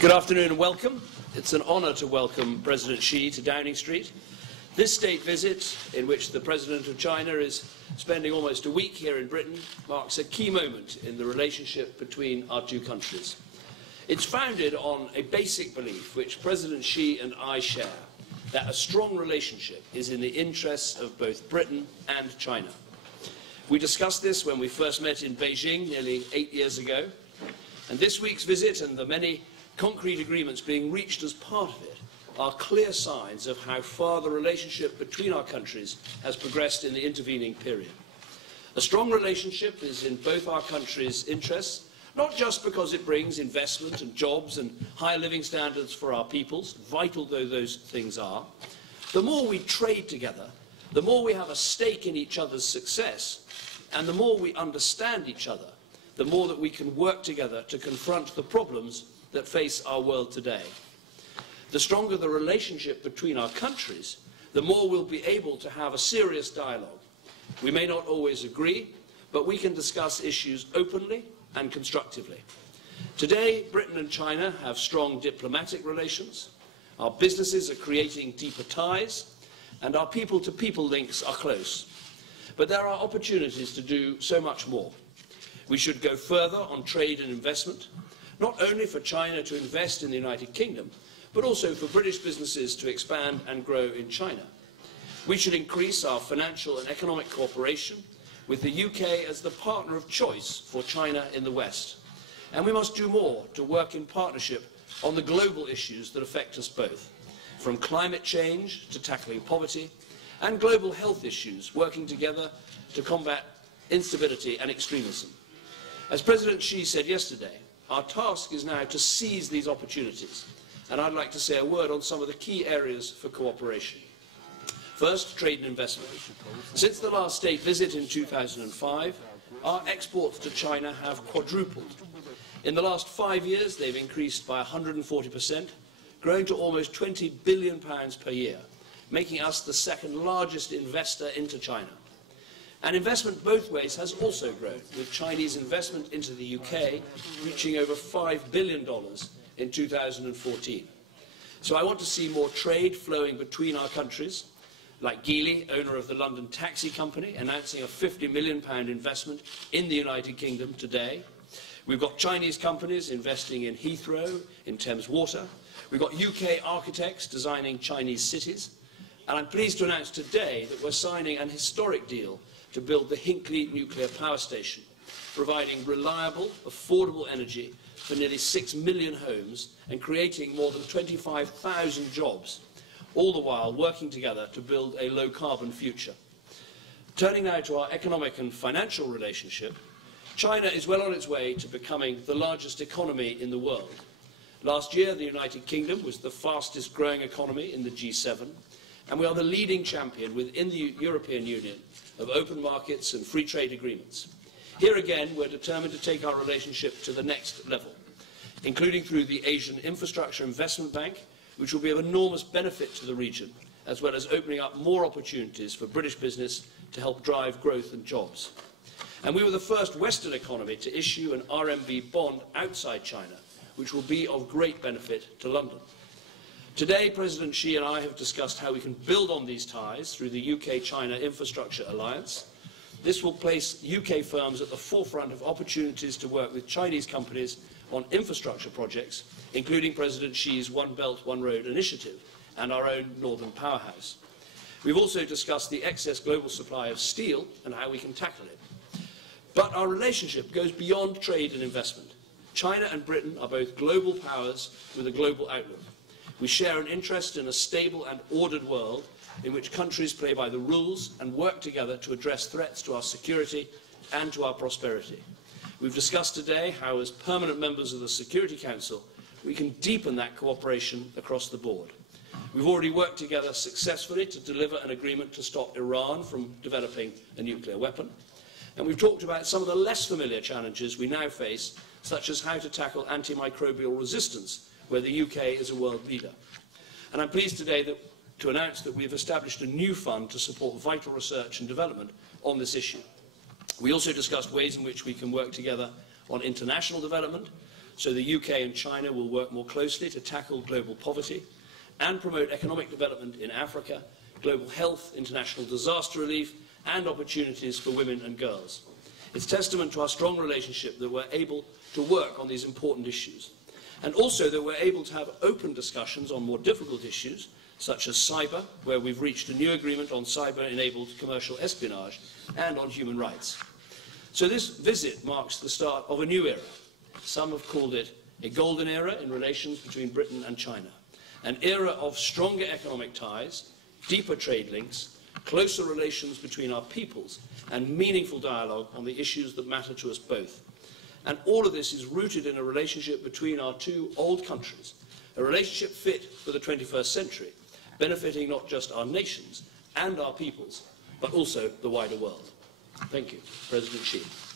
Good afternoon and welcome. It's an honour to welcome President Xi to Downing Street. This state visit, in which the President of China is spending almost a week here in Britain, marks a key moment in the relationship between our two countries. It's founded on a basic belief, which President Xi and I share, that a strong relationship is in the interests of both Britain and China. We discussed this when we first met in Beijing nearly 8 years ago, and this week's visit and the many concrete agreements being reached as part of it are clear signs of how far the relationship between our countries has progressed in the intervening period. A strong relationship is in both our countries' interests, not just because it brings investment and jobs and higher living standards for our peoples, vital though those things are. The more we trade together, the more we have a stake in each other's success, and the more we understand each other, the more that we can work together to confront the problems that face our world today. The stronger the relationship between our countries, the more we'll be able to have a serious dialogue. We may not always agree, but we can discuss issues openly and constructively. Today, Britain and China have strong diplomatic relations, our businesses are creating deeper ties, and our people-to-people links are close. But there are opportunities to do so much more. We should go further on trade and investment, not only for China to invest in the United Kingdom, but also for British businesses to expand and grow in China. We should increase our financial and economic cooperation with the UK as the partner of choice for China in the West. And we must do more to work in partnership on the global issues that affect us both, from climate change to tackling poverty, and global health issues, working together to combat instability and extremism. As President Xi said yesterday, our task is now to seize these opportunities, and I'd like to say a word on some of the key areas for cooperation. First, trade and investment. Since the last state visit in 2005, our exports to China have quadrupled. In the last 5 years, they've increased by 140%, growing to almost £20 billion per year, making us the second largest investor into China. And investment both ways has also grown, with Chinese investment into the UK reaching over $5 billion in 2014. So I want to see more trade flowing between our countries, like Geely, owner of the London taxi company, announcing a £50 million investment in the United Kingdom today. We've got Chinese companies investing in Heathrow, in Thames Water. We've got UK architects designing Chinese cities. And I'm pleased to announce today that we're signing an historic deal to build the Hinkley nuclear power station, providing reliable, affordable energy for nearly 6 million homes and creating more than 25,000 jobs, all the while working together to build a low-carbon future. Turning now to our economic and financial relationship, China is well on its way to becoming the largest economy in the world. Last year, the United Kingdom was the fastest growing economy in the G7, and we are the leading champion within the European Union of open markets and free trade agreements. Here again, we're determined to take our relationship to the next level, including through the Asian Infrastructure Investment Bank, which will be of enormous benefit to the region, as well as opening up more opportunities for British business to help drive growth and jobs. And we were the first Western economy to issue an RMB bond outside China, which will be of great benefit to London. Today, President Xi and I have discussed how we can build on these ties through the UK-China Infrastructure Alliance. This will place UK firms at the forefront of opportunities to work with Chinese companies on infrastructure projects, including President Xi's One Belt, One Road initiative and our own Northern Powerhouse. We've also discussed the excess global supply of steel and how we can tackle it. But our relationship goes beyond trade and investment. China and Britain are both global powers with a global outlook. We share an interest in a stable and ordered world in which countries play by the rules and work together to address threats to our security and to our prosperity. We've discussed today how, as permanent members of the Security Council, we can deepen that cooperation across the board. We've already worked together successfully to deliver an agreement to stop Iran from developing a nuclear weapon. And we've talked about some of the less familiar challenges we now face, such as how to tackle antimicrobial resistance, where the UK is a world leader. And I'm pleased today to announce that we have established a new fund to support vital research and development on this issue. We also discussed ways in which we can work together on international development, so the UK and China will work more closely to tackle global poverty and promote economic development in Africa, global health, international disaster relief, and opportunities for women and girls. It's testament to our strong relationship that we're able to work on these important issues, and also that we're able to have open discussions on more difficult issues, such as cyber, where we've reached a new agreement on cyber-enabled commercial espionage, and on human rights. So this visit marks the start of a new era. Some have called it a golden era in relations between Britain and China, an era of stronger economic ties, deeper trade links, closer relations between our peoples, and meaningful dialogue on the issues that matter to us both. And all of this is rooted in a relationship between our two old countries, a relationship fit for the 21st century, benefiting not just our nations and our peoples, but also the wider world. Thank you, President Xi.